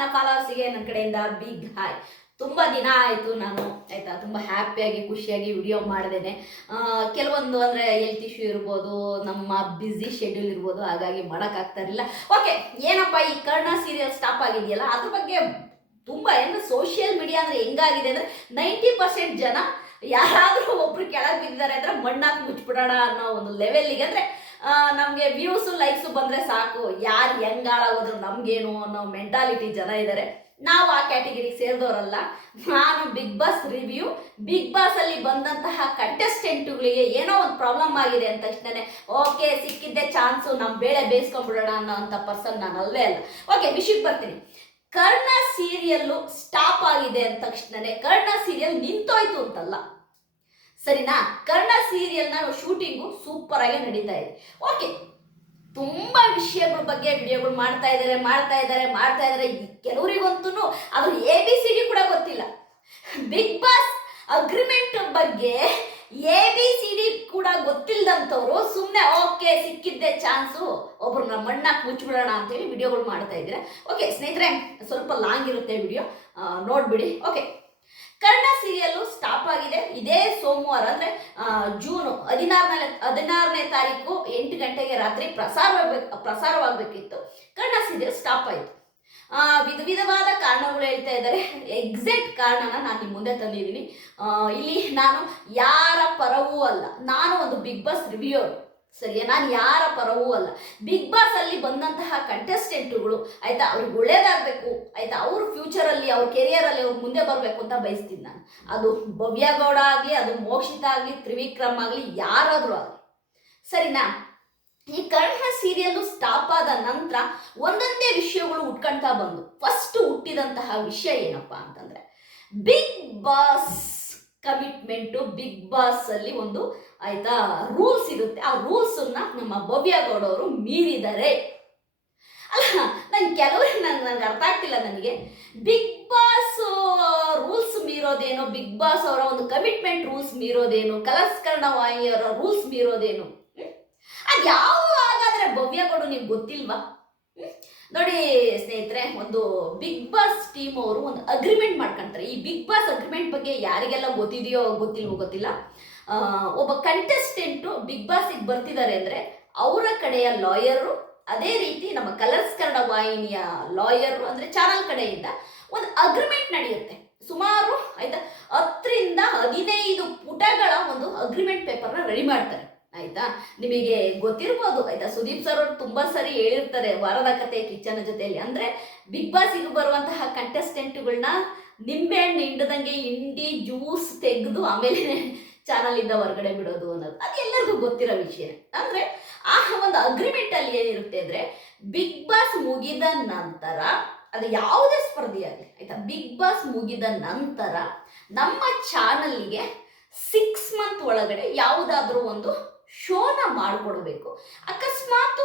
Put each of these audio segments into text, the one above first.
ನನ್ನ ಫಾಲೋವರ್ಸಿಗೆ ನನ್ನ ಕಡೆಯಿಂದ ಬಿಗ್ ಹಾಯ್ ತುಂಬ ದಿನ ಆಯಿತು ನಾನು, ಆಯಿತಾ? ತುಂಬ ಹ್ಯಾಪಿಯಾಗಿ ಖುಷಿಯಾಗಿ ವಿಡಿಯೋ ಮಾಡಿದ್ದೇನೆ ಕೆಲವೊಂದು ಅಂದರೆ ಹೆಲ್ತ್ ಇಶ್ಯೂ ಇರ್ಬೋದು, ನಮ್ಮ ಬ್ಯುಸಿ ಶೆಡ್ಯೂಲ್ ಇರ್ಬೋದು, ಹಾಗಾಗಿ ಮಾಡೋಕ್ಕಾಗ್ತಾ ಇರಲಿಲ್ಲ. ಓಕೆ ಏನಪ್ಪ, ಈ ಕರ್ಣ ಸೀರಿಯಲ್ ಸ್ಟಾಪ್ ಆಗಿದೆಯಲ್ಲ? ಅದ್ರ ಬಗ್ಗೆ ತುಂಬ, ಏನು ಸೋಷಿಯಲ್ ಮೀಡಿಯಾ ಅಂದರೆ ಹೆಂಗಾಗಿದೆ ಅಂದರೆ ನೈಂಟಿ ಪರ್ಸೆಂಟ್ ಜನ ಯಾರಾದರೂ ಒಬ್ರು ಕೆಳಗೆ ಬಿದ್ದಿದ್ದಾರೆ ಅಂದರೆ ಮಣ್ಣಾಕಿ ಮುಚ್ಚಿಬಿಡೋಣ ಅನ್ನೋ ಒಂದು ಲೆವೆಲ್ಲಿಗೆ ಅಂದರೆ ನಮಗೆ ವ್ಯೂಸು ಲೈಕ್ಸು ಬಂದರೆ ಸಾಕು. ಯಾರು ಹೆಂಗಾಳಾಗೋದ್ರು ನಮಗೇನು ಅನ್ನೋ ಮೆಂಟಾಲಿಟಿ ಜನ ಇದ್ದಾರೆ ನಾವು ಆ ಕ್ಯಾಟಗಿರಿಗೆ ಸೇರಿದವರಲ್ಲ. ನಾನು Bigg Boss review Bigg Boss ಅಲ್ಲಿ ಬಂದಂತಹ ಕಂಟೆಸ್ಟೆಂಟ್ಗಳಿಗೆ ಏನೋ ಒಂದು ಪ್ರಾಬ್ಲಮ್ ಆಗಿದೆ ಅಂತ ತಕ್ಷಣನೇ ಓಕೆ ಸಿಕ್ಕಿದ್ದೆ ಚಾನ್ಸು ನಮ್ಮ ಬೇಳೆ ಬೇಯಿಸ್ಕೊಂಡ್ಬಿಡೋಣ ಅನ್ನೋ ಅಂತ ಪರ್ಸನ್ ನಾನು ಅಲ್ವೇ ಅಲ್ಲ. ಓಕೆ ವಿಷಯಕ್ಕೆ ಬರ್ತೀನಿ. ಕರ್ಣ ಸೀರಿಯಲ್ಲು ಸ್ಟಾಪ್ ಆಗಿದೆ ಅಂದ ತಕ್ಷಣನೇ, ಕರ್ಣ ಸೀರಿಯಲ್ ನಿಂತೋಯ್ತು ಅಂತಲ್ಲ. ಸರಿನಾ? ಕರ್ಣ ಸೀರಿಯಲ್ನ ಶೂಟಿಂಗು ಸೂಪರ್ ಆಗಿ ನಡೀತಾ ಇದೆ. ಓಕೆ ತುಂಬಾ ವಿಷಯಗಳ ಬಗ್ಗೆ ವಿಡಿಯೋಗಳು ಮಾಡ್ತಾ ಇದ್ದಾರೆ ಮಾಡ್ತಾ ಇದ್ದಾರೆ ಮಾಡ್ತಾ ಇದ್ದಾರೆ ಕೆಲವರಿಗಂತೂ ಅದು ಎ ಬಿ ಸಿ ಡಿ ಕೂಡ ಗೊತ್ತಿಲ್ಲ. ಬಿಗ್ ಬಾಸ್ ಅಗ್ರಿಮೆಂಟ್ ಬಗ್ಗೆ ಎ ಬಿ ಸಿ ಡಿ ಕೂಡ ಗೊತ್ತಿಲ್ಲದಂಥವ್ರು ಸುಮ್ಮನೆ ಓಕೆ ಸಿಕ್ಕಿದ್ದೆ ಚಾನ್ಸು ನಮ್ಮ ಅಣ್ಣ ಮುಚ್ಚಿಬಿಡೋಣ ಅಂತೇಳಿ ವಿಡಿಯೋಗಳು ಮಾಡ್ತಾ ಇದ್ದೀರಾ. ಓಕೆ ಸ್ನೇಹಿತರೆ, ಸ್ವಲ್ಪ ಲಾಂಗ್ ಇರುತ್ತೆ ವಿಡಿಯೋ. ನೋಡ್ಬಿಡಿ. ಓಕೆ ಕರ್ಣ ಸೀರಿಯಲ್ಲು ಸ್ಟಾಪ್ ಆಗಿದೆ. ಇದೇ ಸೋಮವಾರ, ಅಂದರೆ ಜೂನು ಹದಿನಾರನೇ ಹದಿನಾರನೇ ತಾರೀಕು ಎಂಟು ಗಂಟೆಗೆ ರಾತ್ರಿ ಪ್ರಸಾರ ಪ್ರಸಾರವಾಗಬೇಕಿತ್ತು. ಕನ್ನಡ ಸೀರಿಯಲ್ ಸ್ಟಾಪ್ ಆಯಿತು. ವಿಧ ವಿಧವಾದ ಕಾರಣಗಳು ಹೇಳ್ತಾ ಇದ್ದಾರೆ. ಎಕ್ಸಾಕ್ಟ್ ಕಾರಣನ ನಾನು ನಿಮ್ಮ ಮುಂದೆ ತಂದಿದ್ದೀನಿ. ಇಲ್ಲಿ ನಾನು ಯಾರ ಪರವೂ ಅಲ್ಲ. ನಾನು ಒಂದು ಬಿಗ್ ಬಾಸ್ ರಿವ್ಯೂರ್ ಸರಿಯಾ? ನಾನು ಯಾರ ಪರವೂ ಅಲ್ಲ. ಬಿಗ್ ಬಾಸ್ ಅಲ್ಲಿ ಬಂದಂತಹ ಕಂಟೆಸ್ಟೆಂಟ್ಗಳು ಆಯ್ತಾ? ಅವ್ರಿಗೆ ಒಳ್ಳೇದಾಗಬೇಕು, ಆಯ್ತಾ? ಅವ್ರ ಫ್ಯೂಚರಲ್ಲಿ ಅವ್ರ ಕೆರಿಯರಲ್ಲಿ ಅವ್ರು ಮುಂದೆ ಬರಬೇಕು ಅಂತ ಬಯಸ್ತೀನಿ ನಾನು. ಅದು ಭವ್ಯ ಗೌಡ ಆಗಲಿ, ಅದು ಮೋಕ್ಷಿತ ಆಗಲಿ, ತ್ರಿವಿಕ್ರಮ್ ಆಗಲಿ, ಯಾರಾದರೂ ಆಗಲಿ. ಸರಿನಾ? ಈ ಕರ್ಣ ಸೀರಿಯಲ್ಲು ಸ್ಟಾಪ್ ಆದ ನಂತರ ಒಂದೊಂದೇ ವಿಷಯಗಳು ಉಟ್ಕೊಳ್ತಾ ಬಂದು ಫಸ್ಟ್ ಹುಟ್ಟಿದಂತಹ ವಿಷಯ ಏನಪ್ಪ ಅಂತಂದ್ರೆ Bigg Boss commitment Bigg Boss ಅಲ್ಲಿ ಒಂದು ಆಯ್ತಾ? ರೂಲ್ಸ್ ಇರುತ್ತೆ. ಆ ರೂಲ್ಸ್ ನಮ್ಮ ಭವ್ಯ ಗೌಡ ಅವರು ಮೀರಿದ್ದಾರೆ ಅಲ್ಲ ನಂಗೆ ಕೆಲವರು ನಾನು ನನಗೆ ಅರ್ಥ ಆಗ್ತಿಲ್ಲ ನನಗೆ. ಬಿಗ್ ಬಾಸ್ ರೂಲ್ಸ್ ಮೀರೋದೇನು? ಬಿಗ್ ಬಾಸ್ ಅವರ ಒಂದು ಕಮಿಟ್ಮೆಂಟ್ ರೂಲ್ಸ್ ಮೀರೋದೇನು? ಕಲಸ್ಕರಣ ವಾಹಿನಿಯವರ ರೂಲ್ಸ್ ಮೀರೋದೇನು? ಅದು ಯಾವ ಹಾಗಾದ್ರೆ ಭವ್ಯ ಗೌಡ ನಿಮ್ಗೆ ಗೊತ್ತಿಲ್ವಾ? ನೋಡಿ ಸ್ನೇಹಿತರೆ, ಒಂದು ಬಿಗ್ ಬಾಸ್ ಟೀಮ್ ಅವರು ಒಂದು ಅಗ್ರಿಮೆಂಟ್ ಮಾಡ್ಕೊಂತಾರೆ. ಈ ಬಿಗ್ ಬಾಸ್ ಅಗ್ರಿಮೆಂಟ್ ಬಗ್ಗೆ ಯಾರಿಗೆಲ್ಲ ಗೊತ್ತಿದೆಯೋ ಗೊತ್ತಿಲ್ವೋ ಗೊತ್ತಿಲ್ಲ. ಒಬ್ಬ ಕಂಟೆಸ್ಟೆಂಟು ಬಿಗ್ ಬಾಸಿಗೆ ಬರ್ತಿದ್ದಾರೆ ಅಂದರೆ ಅವರ ಕಡೆಯ ಲಾಯರು ಅದೇ ರೀತಿ ನಮ್ಮ ಕಲರ್ಸ್ ಕನ್ನಡ ವಾಹಿನಿಯ ಲಾಯರು ಅಂದರೆ ಚಾನಲ್ ಕಡೆಯಿಂದ ಒಂದು ಅಗ್ರಿಮೆಂಟ್ ನಡೆಯುತ್ತೆ. ಸುಮಾರು ಆಯ್ತಾ, ಹತ್ತರಿಂದ ಹದಿನೈದು ಪುಟಗಳ ಒಂದು ಅಗ್ರಿಮೆಂಟ್ ಪೇಪರ್ನ ರೆಡಿ ಮಾಡ್ತಾರೆ. ಆಯ್ತಾ? ನಿಮಗೆ ಗೊತ್ತಿರ್ಬೋದು, ಆಯ್ತಾ? ಸುದೀಪ್ ಸರ್ ಅವರು ತುಂಬಾ ಸರಿ ಹೇಳಿರ್ತಾರೆ ವಾರದ ಕತೆ ಕಿಚ್ಚನ ಜೊತೆಯಲ್ಲಿ. ಅಂದ್ರೆ ಬಿಗ್ ಬಾಸ್ಗೆ ಬರುವಂತಹ ಕಂಟೆಸ್ಟೆಂಟ್ಗಳನ್ನ ನಿಂಬೆಹಣ್ಣು ಹಿಂಡದಂಗೆ ಹಿಂಡಿ ಜ್ಯೂಸ್ ತೆಗೆದು ಆಮೇಲೆ ಚಾನಲ್ ಇಂದ ಹೊರಗಡೆ ಬಿಡೋದು ಅನ್ನೋದು. ಅದು ಎಲ್ಲರಿಗೂ ಗೊತ್ತಿರೋ ವಿಷಯ. ಅಂದ್ರೆ ಆ ಒಂದು ಅಗ್ರಿಮೆಂಟ್ ಅಲ್ಲಿ ಏನಿರುತ್ತೆ ಅಂದ್ರೆ ಬಿಗ್ ಬಾಸ್ ಮುಗಿದ ನಂತರ ಅದು ಯಾವುದೇ ಸ್ಪರ್ಧೆ ಆಗಲಿ ಆಯ್ತಾ? ಬಿಗ್ ಬಾಸ್ ಮುಗಿದ ನಂತರ ನಮ್ಮ ಚಾನಲ್ಗೆ ಸಿಕ್ಸ್ ಮಂತ್ ಒಳಗಡೆ ಯಾವುದಾದ್ರೂ ಒಂದು ಶೋನ ಮಾಡಿಕೊಡ್ಬೇಕು. ಅಕಸ್ಮಾತ್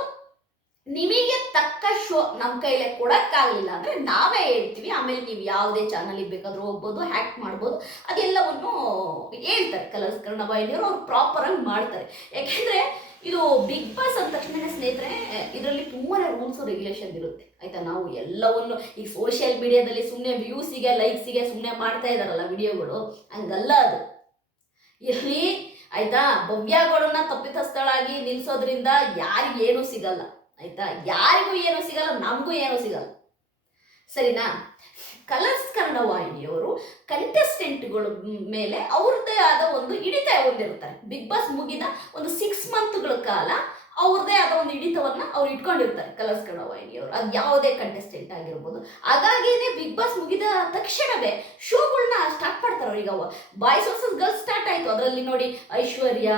ನಿಮಗೆ ತಕ್ಕ ಶೋ ನಮ್ಮ ಕೈಲೇ ಕೊಡೋಕ್ಕಾಗಲಿಲ್ಲ ಅಂದರೆ ನಾವೇ ಹೇಳ್ತೀವಿ, ಆಮೇಲೆ ನೀವು ಯಾವುದೇ ಚಾನಲಿಗೆ ಬೇಕಾದರೂ ಹೋಗ್ಬೋದು ಹ್ಯಾಕ್ ಮಾಡ್ಬೋದು, ಅದೆಲ್ಲವನ್ನು ಹೇಳ್ತಾರೆ ಕಲರ್ಸ್ ಕನ್ನಡ ವಾಹಿನಿಯವರು, ಅವ್ರು ಪ್ರಾಪರಾಗಿ ಮಾಡ್ತಾರೆ. ಯಾಕೆಂದರೆ ಇದು ಬಿಗ್ ಬಾಸ್ ಅಂದ ತಕ್ಷಣ ಸ್ನೇಹಿತರೆ, ಇದರಲ್ಲಿ ತುಂಬಾ ರೂಲ್ಸ್ ರೆಗ್ಯುಲೇಷನ್ ಇರುತ್ತೆ. ಆಯಿತಾ? ನಾವು ಎಲ್ಲವನ್ನು ಈ ಸೋಷಿಯಲ್ ಮೀಡಿಯಾದಲ್ಲಿ ಸುಮ್ಮನೆ ವ್ಯೂಸಿಗೆ ಲೈಕ್ಸಿಗೆ ಸುಮ್ಮನೆ ಮಾಡ್ತಾ ಇದಾರಲ್ಲ ವಿಡಿಯೋಗಳು ಹಂಗಲ್ಲ ಅದು. ಇರಲಿ ಆಯ್ತಾ? ಭವ್ಯಗಳನ್ನ ತಪ್ಪಿತಸ್ಥಳಾಗಿ ನಿಲ್ಸೋದ್ರಿಂದ ಯಾರಿಗೂ ಏನೂ ಸಿಗಲ್ಲ. ಆಯ್ತಾ? ಯಾರಿಗೂ ಏನೂ ಸಿಗಲ್ಲ, ನಮಗೂ ಏನೂ ಸಿಗಲ್ಲ. ಸರಿನಾ? ಕಲರ್ಸ್ ಕನ್ನಡ ವಾಹಿನಿಯವರು ಕಂಟೆಸ್ಟೆಂಟ್ಗಳ ಮೇಲೆ ಅವ್ರದ್ದೇ ಆದ ಒಂದು ಹಿಡಿತ ಹೊಂದಿರ್ತಾರೆ ಬಿಗ್ ಬಾಸ್ ಮುಗಿದ ಒಂದು ಸಿಕ್ಸ್ ಮಂತ್ಗಳ ಕಾಲ ಅವ್ರದ್ದೇ ಆದ ಒಂದು ಹಿಡಿತವನ್ನ ಅವ್ರು ಇಟ್ಕೊಂಡಿರ್ತಾರೆ ಕಲರ್ಸ್ ಕನ್ನಡ ವಾಹಿನಿಯವರು. ಅದು ಯಾವುದೇ ಕಂಟೆಸ್ಟೆಂಟ್ ಆಗಿರ್ಬೋದು. ಹಾಗಾಗಿನೇ ಬಿಗ್ ಬಾಸ್ ಮುಗಿದ ತಕ್ಷಣವೇ ಶೋಗಳನ್ನ ಸ್ಟಾರ್ಟ್ ಮಾಡ್ತಾರೆ ಈಗ ಬಾಯ್ಸ್ ವರ್ಸಸ್ ಗರ್ಲ್ಸ್ ಸ್ಟಾರ್ಟ್ ಆಯ್ತು. ಅದರಲ್ಲಿ ನೋಡಿ ಐಶ್ವರ್ಯ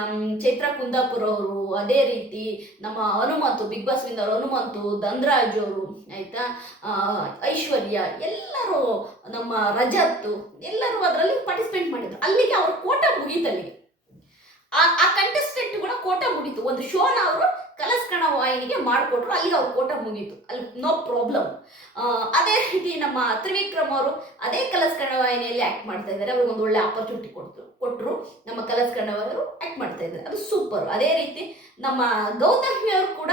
ಚೈತ್ರ ಕುಂದಾಪುರ ಅವರು ಅದೇ ರೀತಿ ನಮ್ಮ Hanumanthu Bigg Boss winner Hanumanthu, Dhanraj ಅವರು, ಆಯ್ತಾ? ಐಶ್ವರ್ಯ, ಎಲ್ಲರೂ ನಮ್ಮ ರಜತ್, ಎಲ್ಲರೂ ಅದರಲ್ಲಿ ಪಾರ್ಟಿಸಿಪೇಟ್ ಮಾಡಿದ್ರು. ಅಲ್ಲಿಗೆ ಅವ್ರ ಕೋಟ ಮುಗೀತು ಅಲ್ಲಿಗೆ. ಆ ಆ ಕೂಡ ಕೋಟ ಮುಗೀತು. ಒಂದು ಶೋನ ಅವರು ಕಲಸ್ಕಣ ವಾಹಿನಿಗೆ ಮಾಡಿಕೊಟ್ರು, ಅಲ್ಲಿ ಅವ್ರ ಕೋಟ ಮುಗೀತು. ಅಲ್ಲಿ ನೋ ಪ್ರಾಬ್ಲಮ್. ಅದೇ ರೀತಿ ನಮ್ಮ ತ್ರಿವಿಕ್ರಮ್ ಅವರು ಅದೇ ಕಲಸ್ಕಣ ವಾಹಿನಿಯಲ್ಲಿ ಆಕ್ಟ್ ಮಾಡ್ತಾ ಇದ್ದಾರೆ. ಅವ್ರಿಗೆ ಒಂದು ಒಳ್ಳೆ ಆಪರ್ಚುನಿಟಿ ಕೊಡ್ತು ಕೊಟ್ಟರು ನಮ್ಮ ಕಲಸ್ಕಣ ಅವರು ಆಕ್ಟ್ ಮಾಡ್ತಾ ಇದ್ದಾರೆ. ಅದು ಸೂಪರ್ ಅದೇ ರೀತಿ ನಮ್ಮ ಗೌತಮಿ ಅವರು ಕೂಡ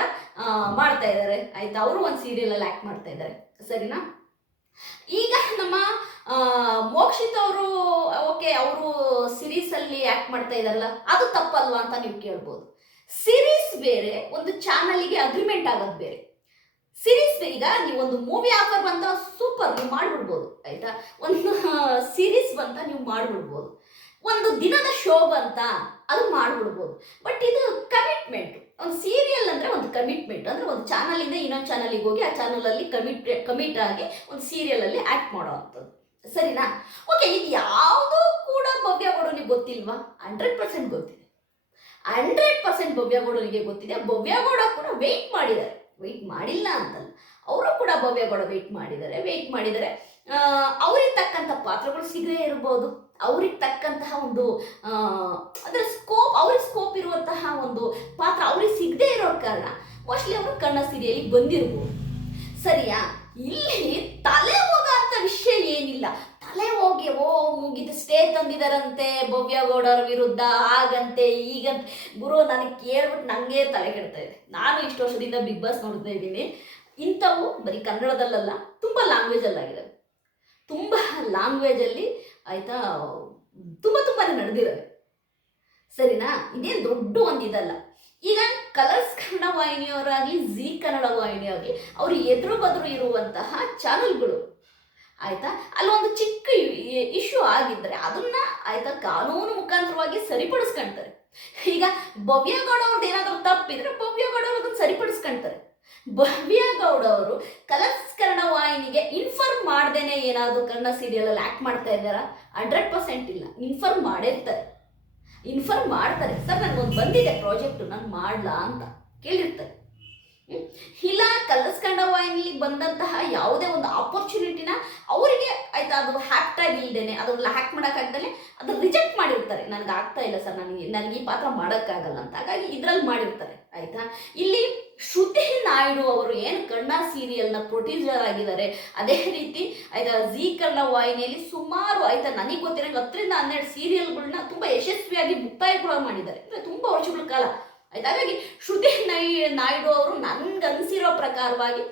ಮಾಡ್ತಾ ಇದ್ದಾರೆ. ಆಯ್ತಾ? ಅವರು ಒಂದು ಸೀರಿಯಲ್ ಅಲ್ಲಿ ಆಕ್ಟ್ ಮಾಡ್ತಾ ಇದ್ದಾರೆ. ಸರಿನಾ? ಈಗ ನಮ್ಮ ಮೋಕ್ಷಿತ್ ಅವರು, ಓಕೆ, ಅವರು ಸಿರೀಸಲ್ಲಿ ಆ್ಯಕ್ಟ್ ಮಾಡ್ತಾ ಇದಾರಲ್ಲ ಅದು ತಪ್ಪಲ್ವಾ ಅಂತ ನೀವು ಕೇಳ್ಬೋದು. ಸಿರೀಸ್ ಬೇರೆ, ಒಂದು ಚಾನಲಿಗೆ ಅಗ್ರಿಮೆಂಟ್ ಆಗೋದು ಬೇರೆ. ಸಿರೀಸ್ ಈಗ ನೀವು ಒಂದು ಮೂವಿ ಆಫರ್ ಬಂತ ಸೂಪರ್ ನೀವು ಮಾಡಿಬಿಡ್ಬೋದು, ಆಯಿತಾ? ಒಂದು ಸೀರೀಸ್ ಬಂತ ನೀವು ಮಾಡ್ಬಿಡ್ಬೋದು. ಒಂದು ದಿನದ ಶೋ ಬಂತ, ಅದು ಮಾಡ್ಬಿಡ್ಬೋದು. ಬಟ್ ಇದು ಕಮಿಟ್ಮೆಂಟ್ ಒಂದು ಸೀರಿಯಲ್ ಅಂದ್ರೆ ಒಂದು ಕಮಿಟ್ಮೆಂಟ್ ಅಂದ್ರೆ ಒಂದು ಚಾನಲಿಂದ ಇನ್ನೊಂದು ಚಾನಲಿಗೆ ಹೋಗಿ ಆ ಚಾನಲಲ್ಲಿ ಕಮಿಟ್ ಕಮಿಟ್ ಆಗಿ ಒಂದು ಸೀರಿಯಲಲ್ಲಿ ಆ್ಯಕ್ಟ್ ಮಾಡೋ ಅಂಥದ್ದು. ಸರಿನಾ? ಓಕೆ ಇದು ಯಾವುದು ಕೂಡ ಭವ್ಯ ಗೌಡನಿಗೆ ಗೊತ್ತಿಲ್ವಾ? ಹಂಡ್ರೆಡ್ ಪರ್ಸೆಂಟ್ ಗೊತ್ತಿದೆ. ಹಂಡ್ರೆಡ್ ಪರ್ಸೆಂಟ್ ಭವ್ಯ ಗೌಡನಿಗೆ ಗೊತ್ತಿದೆ. ಭವ್ಯ ಗೌಡ ಕೂಡ ವೆಯ್ಟ್ ಮಾಡಿದ್ದಾರೆ. ವೆಯ್ಟ್ ಮಾಡಿಲ್ಲ ಅಂತಲ್ಲ. ಅವರು ಕೂಡ ಭವ್ಯ ಗೌಡ ವೆಯ್ಟ್ ಮಾಡಿದ್ದಾರೆ. ವೆಯ್ಟ್ ಮಾಡಿದ್ದಾರೆ. ಅವ್ರಿಗೆ ತಕ್ಕಂಥ ಪಾತ್ರಗಳು ಸಿಗದೇ ಇರ್ಬೋದು. ಅವ್ರಿಗೆ ತಕ್ಕಂತಹ ಒಂದು ಅದರ ಸ್ಕೋಪ್ ಅವ್ರಿಗೆ ಸ್ಕೋಪ್ ಇರುವಂತಹ ಒಂದು ಪಾತ್ರ ಅವ್ರಿಗೆ ಸಿಗದೇ ಇರೋ ಕಾರಣ ಮೋಸ್ಟ್ಲಿ ಅವರು ಕಣ್ಣ ಸೀರಿಯಲ್ಲಿ ಬಂದಿರ್ಬೋದು. ಸರಿಯಾ? ಇಲ್ಲಿ ತಲೆ ಹೋಗೋ ಅಂತ ವಿಷಯ ಏನಿಲ್ಲ. ತಲೆ ಹೋಗಿ ಓ ಮುಗಿದ ಸ್ಟೇ ತಂದಿದಾರಂತೆ ಭವ್ಯ ಗೌಡರ ವಿರುದ್ಧ, ಹಾಗಂತೆ ಈಗಂತೆ. ಗುರು, ನನಗೆ ಕೇಳ್ಬಿಟ್ಟು ನನಗೆ ತಲೆ ಕೆಡ್ತಾ ಇದೆ. ನಾನು ಇಷ್ಟು ವರ್ಷದಿಂದ ಬಿಗ್ ಬಾಸ್ ನೋಡ್ತಾ ಇದ್ದೀನಿ. ಇಂಥವು ಬರೀ ಕನ್ನಡದಲ್ಲಲ್ಲ, ತುಂಬ ಲ್ಯಾಂಗ್ವೇಜಲ್ಲಾಗಿದ್ದಾವೆ ತುಂಬ ಲ್ಯಾಂಗ್ವೇಜಲ್ಲಿ ಆಯಿತಾ, ತುಂಬ ತುಂಬಾ ನಡೆದಿದ್ದಾವೆ ಸರಿನಾ? ಇದೇನು ದೊಡ್ಡ ಒಂದು ಇದಲ್ಲ. ಈಗ ಕಲರ್ಸ್ ಕನ್ನಡ ವಾಹಿನಿಯವರಾಗಲಿ ಜಿ ಕನ್ನಡ ವಾಹಿನಿಯಾಗಲಿ, ಅವರು ಎದುರು ಬದುರು ಇರುವಂತಹ ಚಾನಲ್ಗಳು. ಆಯ್ತಾ? ಅಲ್ಲೊಂದು ಚಿಕ್ಕ ಇಶ್ಯೂ ಆಗಿದ್ರೆ ಅದನ್ನ ಆಯ್ತಾ ಕಾನೂನು ಮುಖಾಂತರವಾಗಿ ಸರಿಪಡಿಸ್ಕೊಂತಾರೆ ಈಗ ಭವ್ಯ ಗೌಡ ಅವ್ರದ್ದು ಏನಾದರೂ ತಪ್ಪಿದ್ರೆ ಭವ್ಯ ಗೌಡ ಅವ್ರು ಅದನ್ನ ಸರಿಪಡಿಸ್ಕೊಂತಾರೆ ಭವ್ಯ ಗೌಡ ಅವರು ಕಲರ್ಸ್ ಕನ್ನಡ ವಾಹಿನಿಗೆ ಇನ್ಫಾರ್ಮ್ ಮಾಡ್ದೇನೆ ಏನಾದರೂ ಕನ್ನಡ ಸೀರಿಯಲಲ್ಲಿ ಆ್ಯಕ್ಟ್ ಮಾಡ್ತಾ ಇದ್ದಾರಾ? ಹಂಡ್ರೆಡ್ ಪರ್ಸೆಂಟ್ ಇಲ್ಲ. ಇನ್ಫಾರ್ಮ್ ಮಾಡಿರ್ತಾರೆ. ಇನ್ಫಾರ್ಮ್ ಮಾಡ್ತಾರೆ. ಸರ್ ನನಗೊಂದು ಬಂದಿದೆ ಪ್ರಾಜೆಕ್ಟು ನಾನು ಮಾಡ್ಲಾ ಅಂತ ಕೇಳಿರ್ತಾರೆ? ಇಲ್ಲ ಕಲರ್ಸ್ ಕನ್ನಡ ಬಂದಂತಹ ಯಾವುದೇ ಒಂದು ಆಪರ್ಚುನಿಟಿನ ಅವರಿಗೆ ಆಯ್ತಾ ಅದು ಇಲ್ದೇನೆ ಅದನ್ನ ಹ್ಯಾಕ್ ಮಾಡೋಕ್ಕಾಗ್ದಲೆ ಅದು ರಿಜೆಕ್ಟ್ ಮಾಡಿರ್ತಾರೆ. ನನಗೆ ಆಗ್ತಾ ಇಲ್ಲ ಸರ್, ನನಗೆ ನನಗೆ ಈ ಪಾತ್ರ ಮಾಡೋಕ್ಕಾಗಲ್ಲ ಅಂತ. ಹಾಗಾಗಿ ಇದ್ರಲ್ಲಿ ಮಾಡಿರ್ತಾರೆ, ಆಯ್ತಾ? ಇಲ್ಲಿ ಶ್ರುತಿ ನಾಯ್ಡು ಅವರು ಏನು ಕನ್ನಡ ಸೀರಿಯಲ್ನ ಪ್ರೊಡ್ಯೂಸರ್ ಆಗಿದ್ದಾರೆ, ಅದೇ ರೀತಿ, ಆಯ್ತಾ, ಜಿ ಕನ್ನಡ ವಾಹಿನಿಯಲ್ಲಿ ಸುಮಾರು, ಆಯ್ತಾ, ನನಗೆ ಗೊತ್ತಿರೋ ಹತ್ತರಿಂದ ಹನ್ನೆರಡು ಸೀರಿಯಲ್ಗಳನ್ನ ತುಂಬ ಯಶಸ್ವಿಯಾಗಿ ಮುಕ್ತಾಯ ಕೂಡ ಮಾಡಿದ್ದಾರೆ. ಅಂದರೆ ತುಂಬ ವರ್ಷಗಳ ಕಾಲ. ಆಯ್ತಾ? ಹಾಗಾಗಿ ಶ್ರುತಿ ನಾಯ್ ನಾಯ್ಡು ಅವರು ನನ್ಗೆ ಅನಿಸಿರೋ ಪ್ರಕಾರವಾಗಿ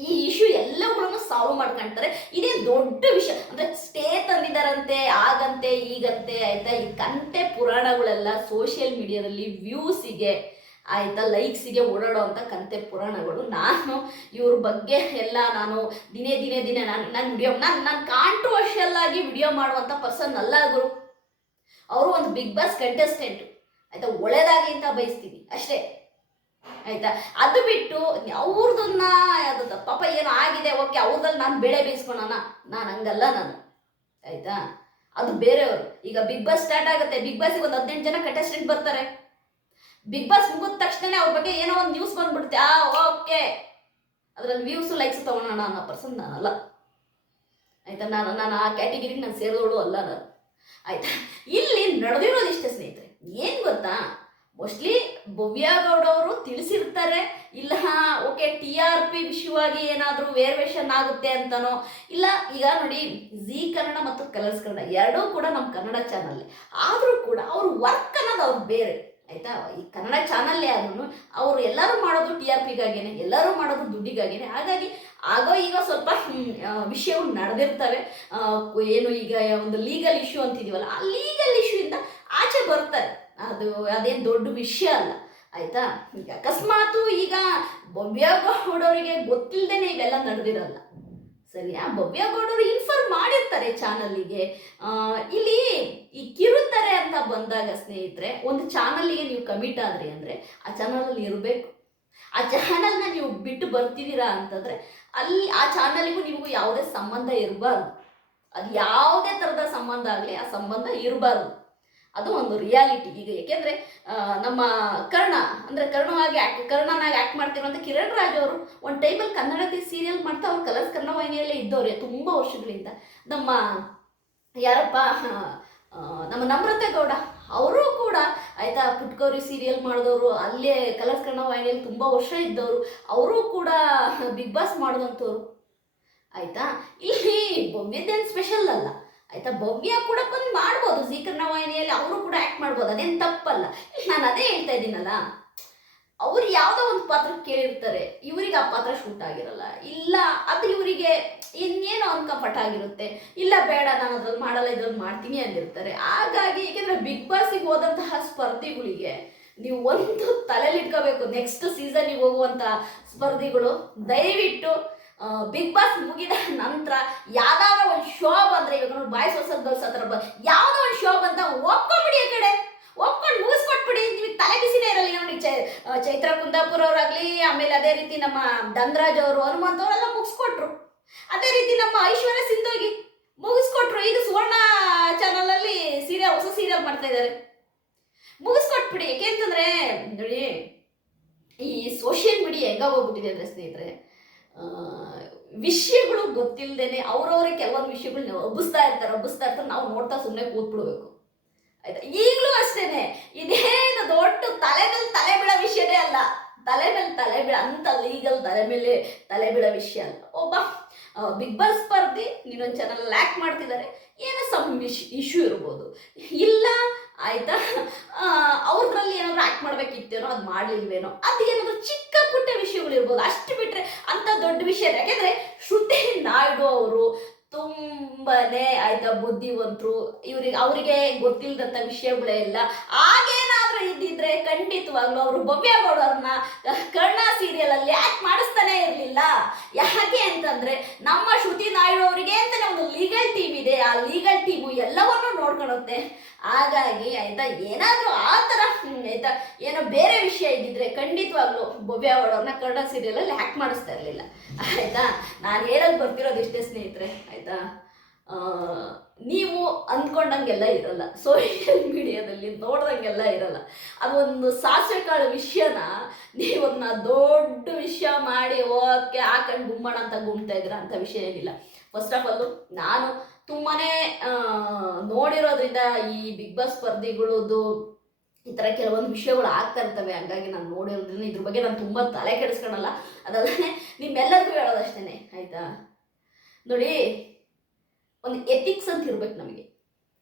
ಈ ಇಶ್ಯೂ ಎಲ್ಲವುಗಳನ್ನು ಸಾಲ್ವ್ ಮಾಡ್ಕೊಂತಾರೆ. ಇದೇ ದೊಡ್ಡ ವಿಷಯ. ಅಂದ್ರೆ ಸ್ಟೇ ತಂದಿದ್ದಾರಂತೆ, ಆಗಂತೆ, ಈಗಂತೆ, ಆಯ್ತಾ? ಈ ಕಂತೆ ಪುರಾಣಗಳೆಲ್ಲ ಸೋಷಿಯಲ್ ಮೀಡಿಯಾದಲ್ಲಿ ವ್ಯೂಸಿಗೆ ಆಯ್ತಾ? ಲೈಕ್ಸಿಗೆ ಓಡಾಡೋ ಅಂತ ಕಂತೆ ಪುರಾಣಗಳು. ನಾನು ಇವ್ರ ಬಗ್ಗೆ ಎಲ್ಲ ನಾನು ದಿನೇ ದಿನೇ ದಿನೇ ನಾನು ನನ್ನ ವಿಡಿಯೋ ನಾನು ನಾನು ಕಾಂಟ್ರವರ್ಷಿಯಲ್ ಆಗಿ ವಿಡಿಯೋ ಮಾಡುವಂಥ ಪರ್ಸನ್ ಅಲ್ಲ ಗುರು. ಅವರು ಒಂದು ಬಿಗ್ ಬಾಸ್ ಕಂಟೆಸ್ಟೆಂಟ್ ಆಯ್ತಾ? ಒಳ್ಳೇದಾಗಲಿ ಅಂತ ಬಯಸ್ತೀನಿ. ಅಷ್ಟೇ. ಆಯ್ತಾ? ಅದು ಬಿಟ್ಟು ಅವ್ರದನ್ನ ಅದು ಪಾಪ ಏನೋ ಆಗಿದೆ, ಓಕೆ, ಅವ್ರದಲ್ಲಿ ನಾನು ಬೆಳೆ ಬೇಯಿಸ್ಕೊಳೋಣ ನಾನು ಹಂಗಲ್ಲ ನಾನು. ಆಯ್ತಾ? ಅದು ಬೇರೆಯವರು. ಈಗ ಬಿಗ್ ಬಾಸ್ ಸ್ಟಾರ್ಟ್ ಆಗುತ್ತೆ. ಬಿಗ್ ಬಾಸ್ಗೆ ಒಂದು ಹದಿನೆಂಟು ಜನ ಕಂಟೆಸ್ಟೆಂಟ್ ಬರ್ತಾರೆ. ಬಿಗ್ ಬಾಸ್ ಮುಗಿದ ತಕ್ಷಣ ಅವ್ರ ಬಗ್ಗೆ ಏನೋ ಒಂದು ನ್ಯೂಸ್ ಬಂದ್ಬಿಡುತ್ತೆ. ಆ, ಓಕೆ. ಅದ್ರಲ್ಲಿ ವ್ಯೂಸು ಲೈಕ್ಸ್ ತಗೊಳೋಣ ಅನ್ನೋ ಪರ್ಸನ್ ನಾನಲ್ಲ. ಆಯ್ತಾ? ನಾನು ನಾನು ಆ ಕ್ಯಾಟಗಿರಿಗೆ ನಾನು ಸೇರಿದವಳು ಅಲ್ಲ ನಾನು. ಆಯ್ತಾ? ಇಲ್ಲಿ ನಡೆದಿರೋದು ಇಷ್ಟೇ ಸ್ನೇಹಿತರೆ. ಏನು ಗೊತ್ತಾ? ಮೋಸ್ಟ್ಲಿ ಭವ್ಯ ಗೌಡ ಅವರು ತಿಳಿಸಿರ್ತಾರೆ, ಇಲ್ಲ, ಓಕೆ, ಟಿ ಆರ್ ಪಿ ವಿಷಯವಾಗಿ ಏನಾದರೂ ವೇರ್ವೇಷನ್ ಆಗುತ್ತೆ ಅಂತನೋ, ಇಲ್ಲ, ಈಗ ನೋಡಿ, ಜಿ ಕನ್ನಡ ಮತ್ತು ಕಲರ್ಸ್ ಕನ್ನಡ ಎರಡೂ ಕೂಡ ನಮ್ಮ ಕನ್ನಡ ಚಾನಲ್ ಆದರೂ ಕೂಡ ಅವ್ರ ವರ್ಕ್ ಅನ್ನೋದು ಅವ್ರು ಬೇರೆ, ಆಯ್ತಾ? ಈ ಕನ್ನಡ ಚಾನಲ್ಲೇ ಆದ್ರೂ ಅವರು ಎಲ್ಲರೂ ಮಾಡೋದು ಟಿ ಆರ್ ಪಿಗಾಗೇನೆ, ಎಲ್ಲರೂ ಮಾಡೋದು ದುಡ್ಡಿಗಾಗೇನೆ. ಹಾಗಾಗಿ ಆಗೋ ಈಗ ಸ್ವಲ್ಪ ವಿಷಯವು ನಡೆದಿರ್ತವೆ. ಏನು ಈಗ ಒಂದು ಲೀಗಲ್ ಇಶ್ಯೂ ಅಂತಿದೀವಲ್ಲ, ಆ ಲೀಗಲ್ ಇಶ್ಯೂ ಇಂದ ಆಚೆ ಬರ್ತಾರೆ. ಅದು ಅದೇನು ದೊಡ್ಡ ವಿಷಯ ಅಲ್ಲ. ಆಯ್ತಾ? ಈಗ ಅಕಸ್ಮಾತು ಈಗ ಭವ್ಯ ಗೌಡವರಿಗೆ ಗೊತ್ತಿಲ್ಲದೇನೆ ಇವೆಲ್ಲ ನಡೆದಿರಲ್ಲ. ಸರಿಯಾ? ಭವ್ಯ ಗೌಡರು ಇನ್ಫಾರ್ಮ್ ಮಾಡಿರ್ತಾರೆ ಚಾನಲ್ಲಿಗೆ ಇಲ್ಲಿ ಈ ಕಿರುತಾರೆ ಅಂತ ಬಂದಾಗ ಸ್ನೇಹಿತರೆ, ಒಂದು ಚಾನಲ್ಗೆ ನೀವು ಕಮಿಟ್ ಆದ್ರಿ ಅಂದರೆ ಆ ಚಾನಲಲ್ಲಿ ಇರಬೇಕು. ಆ ಚಾನಲ್ನ ನೀವು ಬಿಟ್ಟು ಬರ್ತಿದ್ದೀರಾ ಅಂತಂದರೆ ಅಲ್ಲಿ ಆ ಚಾನಲ್ಗೂ ನಿಮಗೂ ಯಾವುದೇ ಸಂಬಂಧ ಇರಬಾರ್ದು. ಅದು ಯಾವುದೇ ಥರದ ಸಂಬಂಧ ಆಗಲಿ ಆ ಸಂಬಂಧ ಇರಬಾರ್ದು. ಅದು ಒಂದು ರಿಯಾಲಿಟಿ ಈಗ ಏಕೆಂದರೆ ನಮ್ಮ ಕರ್ಣ, ಅಂದರೆ ಕರ್ಣವಾಗಿ ಆ್ಯಕ್ಟ್ ಕರ್ಣನಾಗಿ ಆ್ಯಕ್ಟ್ ಮಾಡ್ತಿರುವಂಥ ಕಿರಣ್ ರಾಜ್ ಅವರು ಒಂದು ಟೈಮಲ್ಲಿ ಕನ್ನಡದಲ್ಲಿ ಸೀರಿಯಲ್ ಮಾಡ್ತಾ ಅವ್ರು ಕಲರ್ಸ್ ಕನ್ನಡ ವಾಹಿನಿಯಲ್ಲೇ ಇದ್ದವ್ರೆ ತುಂಬ ವರ್ಷಗಳಿಂದ. ನಮ್ಮ ಯಾರಪ್ಪ ನಮ್ಮ ನಮ್ರತೆ ಗೌಡ ಅವರು ಕೂಡ ಆಯ್ತಾ ಪುಟ್ಕೋರಿ ಸೀರಿಯಲ್ ಮಾಡಿದವರು, ಅಲ್ಲೇ ಕಲರ್ಸ್ ಕನ್ನಡ ವಾಹಿನಿಯಲ್ಲಿ ತುಂಬ ವರ್ಷ ಇದ್ದವರು, ಅವರು ಕೂಡ ಬಿಗ್ ಬಾಸ್ ಮಾಡಿದಂಥವ್ರು. ಆಯ್ತಾ? ಇಲ್ಲಿ ಭವ್ಯದೇನು ಸ್ಪೆಷಲ್ ಅಲ್ಲ. ಆಯ್ತಾ? ಭವ್ಯ ಕೂಡ ಬಂದು ಮಾಡ್ಬೋದು. ಜೀ ಅವರು ಕೂಡ ಆ್ಯಕ್ಟ್ ಮಾಡ್ಬೋದು. ಅದೇನು ತಪ್ಪಲ್ಲ. ನಾನು ಅದೇ ಹೇಳ್ತಾ ಇದ್ದೀನಲ್ಲ. ಅವ್ರು ಯಾವುದೋ ಒಂದು ಪಾತ್ರ ಕೇಳಿರ್ತಾರೆ. ಇವರಿಗೆ ಆ ಪಾತ್ರ ಶೂಟ್ ಆಗಿರಲ್ಲ. ಇಲ್ಲ, ಅದು ಇವರಿಗೆ ಇನ್ನೇನೋ ಅನ್ಕಂಫರ್ಟ್ ಆಗಿರುತ್ತೆ. ಇಲ್ಲ, ಬೇಡ, ನಾನು ಅದ್ರಲ್ಲಿ ಮಾಡಲ್ಲ, ಇದ್ರಲ್ಲಿ ಮಾಡ್ತೀನಿ ಅಂದಿರ್ತಾರೆ. ಹಾಗಾಗಿ ಏಕೆಂದ್ರೆ ಬಿಗ್ ಬಾಸಿಗೆ ಹೋದಂತಹ ಸ್ಪರ್ಧಿಗಳಿಗೆ ನೀವು ಒಂದು ತಲೆಲಿಟ್ಕೋಬೇಕು ನೆಕ್ಸ್ಟ್ ಸೀಸನ್ಗೆ ಹೋಗುವಂತಹ ಸ್ಪರ್ಧಿಗಳು, ದಯವಿಟ್ಟು ಬಿಗ್ ಬಾಸ್ ಮುಗಿದ ನಂತರ ಯಾವ್ದಾದ್ರು ಒಂದು ಶೋ ಬಂದ್ರೆ, ಇವಾಗ ನೋಡಿ ಬಾಯ್ಸ್ ಹೊಸದ್ ಗರ್ಲ್ಸ್ ಹತ್ರ ಬ, ಯಾವ್ದೋ ಒಂದು ಶೋ ಬಂತ ಒಪ್ಕೊಂಡ್ಬಿಡಿ ಕಡೆ. ಒಪ್ಕೊಂಡು ಮುಗಿಸ್ಕೊಟ್ಬಿಡಿ. ನಿಮಗೆ ತಲೆ ಬಿಸಿನೇ ಇರಲಿ ನೋಡಿ ಚೈತ್ರ ಕುಂದಾಪುರ ಅವರಾಗ್ಲಿ ಆಮೇಲೆ ಅದೇ ರೀತಿ ನಮ್ಮ ಧನ್ರಾಜ್ ಅವರು ಹನುಮಂತ್ ಅವರೆಲ್ಲ ಮುಗಿಸ್ಕೊಟ್ರು. ಅದೇ ರೀತಿ ನಮ್ಮ ಐಶ್ವರ್ಯ ಸಿಂಧೋಗಿ ಮುಗಿಸ್ಕೊಟ್ರು. ಈಗ ಸುವರ್ಣ ಚಾನಲ್ ಅಲ್ಲಿ ಸೀರಿಯಲ್ ಹೊಸ ಸೀರಿಯಲ್ ಮಾಡ್ತಾ ಇದ್ದಾರೆ. ಮುಗಿಸ್ಕೊಟ್ಬಿಡಿ. ಯಾಕೆಂತಂದ್ರೆ, ನೋಡಿ, ಈ ಸೋಷಿಯಲ್ ಮೀಡಿಯಾ ಹೆಂಗಾಗೋಗ್ಬಿಟ್ಟಿದೆ ಅಂದ್ರೆ ಸ್ನೇಹಿತರೆ ವಿಷಯಗಳು ಗೊತ್ತಿಲ್ಲದೇನೆ ಅವ್ರವ್ರೇ ಕೆಲವೊಂದು ವಿಷಯಗಳನ್ನ ಹಬ್ಬಿಸ್ತಾ ಇರ್ತಾರೆ ಹಬ್ಬಿಸ್ತಾ ಇರ್ತಾರೆ, ನಾವು ನೋಡ್ತಾ ಸುಮ್ಮನೆ ಕೂತ್ಬಿಡ್ಬೇಕು. ಆಯ್ತಾ? ಈಗಲೂ ಅಷ್ಟೇನೆ. ಇದೇನು ದೊಡ್ಡ ತಲೆ ಮೇಲೆ ತಲೆ ಬೀಳೋ ವಿಷಯನೇ ಅಲ್ಲ. ತಲೆ ಮೇಲೆ ತಲೆ ಬೀಳ ಅಂತ ಲೀಗಲ್ ತಲೆ ಮೇಲೆ ತಲೆ ವಿಷಯ ಅಲ್ಲ. ಒಬ್ಬ ಬಿಗ್ ಬಾಸ್ ಸ್ಪರ್ಧೆ ನೀನೊಂದು ಚಾನಲ್ ಲ್ಯಾಕ್ ಮಾಡ್ತಿದ್ದಾರೆ ಏನೋ ಸಮ್ ಇಶ್ಯೂ ಇರ್ಬೋದು. ಇಲ್ಲ, ಆಯ್ತಾ? ಅವ್ರದ್ರಲ್ಲಿ ಏನಾದ್ರು ಆಕ್ಟ್ ಮಾಡ್ಬೇಕಿತ್ತೇನೋ, ಅದು ಮಾಡ್ಲಿಲ್ವೇನೋ, ಅದು ಏನಾದ್ರು ಚಿಕ್ಕ ಪುಟ್ಟ ವಿಷಯಗಳು ಇರ್ಬೋದು. ಅಷ್ಟು ಬಿಟ್ರೆ ಅಂತ ದೊಡ್ಡ ವಿಷಯ. ಯಾಕೆಂದ್ರೆ ಶ್ರುತಿ ನಾಯ್ಡು ಅವರು ತುಂಬಾನೇ ಆಯ್ತಾ ಬುದ್ಧಿವಂತರು. ಇವ್ರಿಗೆ, ಅವರಿಗೆ ಗೊತ್ತಿಲ್ಲದಂತ ವಿಷಯಗಳೇ ಇಲ್ಲ. ಹಾಗೇನಾದ್ರೂ ಇದ್ದಿದ್ರೆ ಖಂಡಿತವಾಗ್ಲೂ ಅವರು ಭವ್ಯ ಗೌಡವ್ರನ್ನ ಕರ್ಣ ಸೀರಿಯಲ್ ಅಲ್ಲಿ ಆಕ್ಟ್ ಮಾಡಿಸ್ತಾನೆ ಇರಲಿಲ್ಲ. ಯಾಕೆ ಅಂತಂದ್ರೆ ನಮ್ಮ ಶ್ರುತಿ ನಾಯ್ಡು ಅವರಿಗೆ ಅಂತಾನೆ ಒಂದು ಲೀಗಲ್ ಟೀಮ್ ಇದೆ. ಆ ಲೀಗಲ್ ಟೀಮು ಎಲ್ಲವನ್ನೂ ನೋಡ್ಕೊಳುತ್ತೆ. ಹಾಗಾಗಿ ಆಯ್ತಾ, ಏನಾದರೂ ಆ ಥರ ಆಯ್ತಾ, ಏನೋ ಬೇರೆ ವಿಷಯ ಇದ್ದಿದ್ರೆ ಖಂಡಿತವಾಗ್ಲೂ ಭವ್ಯ ಅವ್ರನ್ನ ಕನ್ನಡ ಸೀರಿಯಲಲ್ಲಿ ಹ್ಯಾಕ್ ಮಾಡಿಸ್ತಾ ಇರಲಿಲ್ಲ. ಆಯ್ತಾ, ನಾನು ಹೇಳಕ್ ಬರ್ತಿರೋದು ಇಷ್ಟೇ ಸ್ನೇಹಿತರೆ, ಆಯ್ತಾ. ನೀವು ಅಂದ್ಕೊಂಡಂಗೆಲ್ಲ ಇರಲ್ಲ. ಸೋಷಿಯಲ್ ಮೀಡಿಯಾದಲ್ಲಿ ನೋಡ್ದಂಗೆಲ್ಲ ಇರಲ್ಲ. ಅದೊಂದು ಸಾಸಿವೆ ಕಾಳು ವಿಷಯನ ನೀವನ್ನ ದೊಡ್ಡ ವಿಷಯ ಮಾಡಿ ಓಕೆ ಹಾಕೊಂಡು ಗುಮ್ಮಣ ಅಂತ ಗುಮ್ತಾ ಇದ್ರ ಅಂತ ವಿಷಯ ಏನಿಲ್ಲ. ಫಸ್ಟ್ ಆಫ್ ಆಲ್ ನಾನು ತುಂಬಾನೇ ಆ, ನೋಡಿರೋದ್ರಿಂದ ಈ ಬಿಗ್ ಬಾಸ್ ಸ್ಪರ್ಧಿಗಳದ್ದು ಈ ಥರ ಕೆಲವೊಂದು ವಿಷಯಗಳು ಆಗ್ತಾ ಇರ್ತವೆ. ಹಂಗಾಗಿ ನಾನು ನೋಡಿರೋದ್ರಿಂದ ಇದ್ರ ಬಗ್ಗೆ ನಾನು ತುಂಬ ತಲೆ ಕೆಡಿಸ್ಕೊಳಲ್ಲ. ಅದಲ್ಲದೆ ನಿಮ್ಮೆಲ್ಲರಿಗೂ ಹೇಳೋದಷ್ಟೇ ಆಯ್ತಾ? ನೋಡಿ ಒಂದು ಎಥಿಕ್ಸ್ ಅಂತ ಇರ್ಬೇಕು ನಮಗೆ.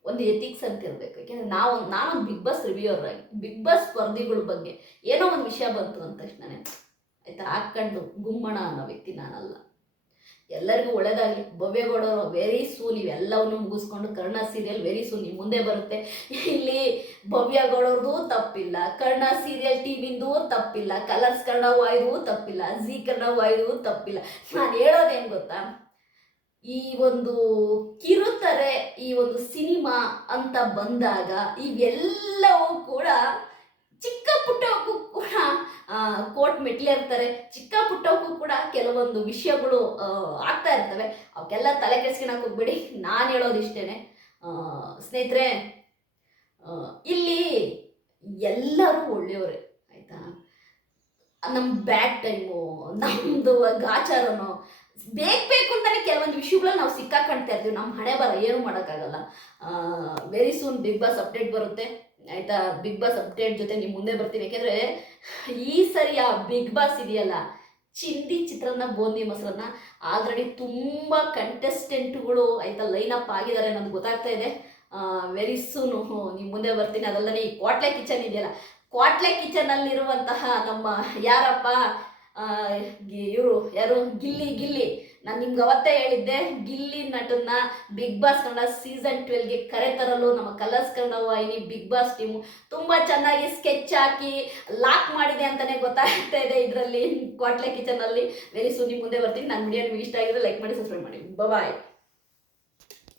ಒಂದು ಎಥಿಕ್ಸ್ ಅಂತ ಇರಬೇಕು. ಯಾಕೆಂದ್ರೆ ನಾವು, ನಾನೊಂದು ಬಿಗ್ ಬಾಸ್ ರಿವ್ಯೂವರ್ ಆಗಿ ಬಿಗ್ ಬಾಸ್ ಸ್ಪರ್ಧಿಗಳ ಬಗ್ಗೆ ಏನೋ ಒಂದು ವಿಷಯ ಬಂತು ಅಂತ ತಕ್ಷಣ ಆಯ್ತಾ, ಹಾಕ್ಕೊಂಡು ಗುಮ್ಮಣ ಅನ್ನೋ ವ್ಯಕ್ತಿ ನಾನಲ್ಲ. ಎಲ್ಲರಿಗೂ ಒಳ್ಳೇದಾಗಲಿ. ಭವ್ಯಗೌಡರು ವೆರಿ ಸೂನ್ ಇವೆಲ್ಲವನ್ನು ಮುಗಿಸ್ಕೊಂಡು ಕರ್ಣ ಸೀರಿಯಲ್ ವೆರಿ ಸೂನ್ ನಿಮ್ಮ ಮುಂದೆ ಬರುತ್ತೆ. ಇಲ್ಲಿ ಭವ್ಯಗೌಡರದು ತಪ್ಪಿಲ್ಲ, ಕರ್ಣ ಸೀರಿಯಲ್ ಟಿವಿಂದು ತಪ್ಪಿಲ್ಲ ಕಲರ್ಸ್ ಕನ್ನಡ ವಾಯ್ದು ತಪ್ಪಿಲ್ಲ ಝೀ ಕನ್ನಡ ವಾಯ್ದು ತಪ್ಪಿಲ್ಲ. ನಾನು ಹೇಳೋದೇನು ಗೊತ್ತಾ? ಈ ಒಂದು ಕಿರುತೆರೆ, ಈ ಒಂದು ಸಿನಿಮಾ ಅಂತ ಬಂದಾಗ ಇವೆಲ್ಲವೂ ಕೂಡ ಚಿಕ್ಕ ಪುಟ್ಟಕ್ಕೂ ಕೂಡ ಕೋರ್ಟ್ ಮೆಟ್ಲಿರ್ತಾರೆ ಚಿಕ್ಕ ಪುಟ್ಟಕ್ಕೂ ಕೂಡ ಕೆಲವೊಂದು ವಿಷಯಗಳು ಆಗ್ತಾ ಇರ್ತವೆ. ಅವಕ್ಕೆಲ್ಲ ತಲೆ ಕೆಡ್ಸ್ಕೊಳಕ್ ಹೋಗ್ಬೇಡಿ ನಾನು ಹೇಳೋದಿಷ್ಟೇನೆ ಸ್ನೇಹಿತರೆ ಇಲ್ಲಿ ಎಲ್ಲರೂ ಒಳ್ಳೆಯವರೇ, ಆಯ್ತಾ? ನಮ್ಮ ಬ್ಯಾಡ್ ಟೈಮು ನಮ್ಮದು ಗಾಚಾರನೋ ಬೇಕು ಬೇಕು ಅಂತಾನೆ ಕೆಲವೊಂದು ವಿಷಯಗಳಲ್ಲಿ ನಾವು ಸಿಕ್ಕಾಕೊಳ್ತಾ ಇರ್ತೀವಿ. ನಮ್ಮ ಹಣೆ ಬರ ಏನು ಮಾಡೋಕ್ಕಾಗಲ್ಲ. Very soon Bigg Boss update ಬರುತ್ತೆ. ಆಯ್ತಾ? ಬಿಗ್ ಬಾಸ್ ಅಪ್ಡೇಟ್ ಜೊತೆ ನಿಮ್ಮ ಮುಂದೆ ಬರ್ತೀನಿ ಯಾಕೆಂದರೆ ಈ ಸರಿ ಆ ಬಿಗ್ ಬಾಸ್ ಇದೆಯಲ್ಲ, ಚಿಂದಿ ಚಿತ್ರಾನ್ನ ಬೋಂದಿ ಮೊಸರನ್ನ, ಆಲ್ರೆಡಿ ತುಂಬ ಕಂಟೆಸ್ಟೆಂಟ್ಗಳು ಆಯ್ತಾ ಲೈನ್ ಅಪ್ ಆಗಿದ್ದಾರೆ ನನಗೆ ಗೊತ್ತಾಗ್ತಾ ಇದೆ. ವೆರಿ ಸೂನು ನಿಮ್ಮ ಮುಂದೆ ಬರ್ತೀನಿ. ಅದಲ್ಲದೆ ಈ ಕ್ವಾಟ್ಲೆ ಕಿಚನ್ ಇದೆಯಲ್ಲ ಕ್ವಾಟ್ಲೆ ಕಿಚನಲ್ಲಿರುವಂತಹ ನಮ್ಮ ಯಾರಪ್ಪ? ಇವರು ಯಾರು? ಗಿಲ್ಲಿ ಗಿಲ್ಲಿ. ನಾನು ನಿಮ್ಗೆ ಅವತ್ತೇ ಹೇಳಿದ್ದೆ, ಗಿಲ್ಲಿ ನಟನ್ನ ಬಿಗ್ ಬಾಸ್ ಕನ್ನಡ ಸೀಸನ್ ಟ್ವೆಲ್ಗೆ ಕರೆತರಲು ನಮ್ಮ ಕಲರ್ಸ್ ಕನ್ನಡ ವಾಹಿನಿ ಬಿಗ್ ಬಾಸ್ ಟೀಮು ತುಂಬ ಚೆನ್ನಾಗಿ ಸ್ಕೆಚ್ ಹಾಕಿ ಲಾಕ್ ಮಾಡಿದೆ ಅಂತಲೇ ಗೊತ್ತಾಗ್ತಾ ಇದೆ ಇದರಲ್ಲಿ ಕ್ವಾಟ್ಲೆ ಕಿಚನಲ್ಲಿ ವೆರಿ ಸೂನಿ ಮುಂದೆ ಬರ್ತೀನಿ. ನನ್ನ ವಿಡಿಯೋ ನಿಮ್ಗೆ ಇಷ್ಟ ಆಗಿದ್ರೆ ಲೈಕ್ ಮಾಡಿ ಸಬ್ಸ್ಕ್ರೈಬ್ ಮಾಡಿ. ಬಾಯ್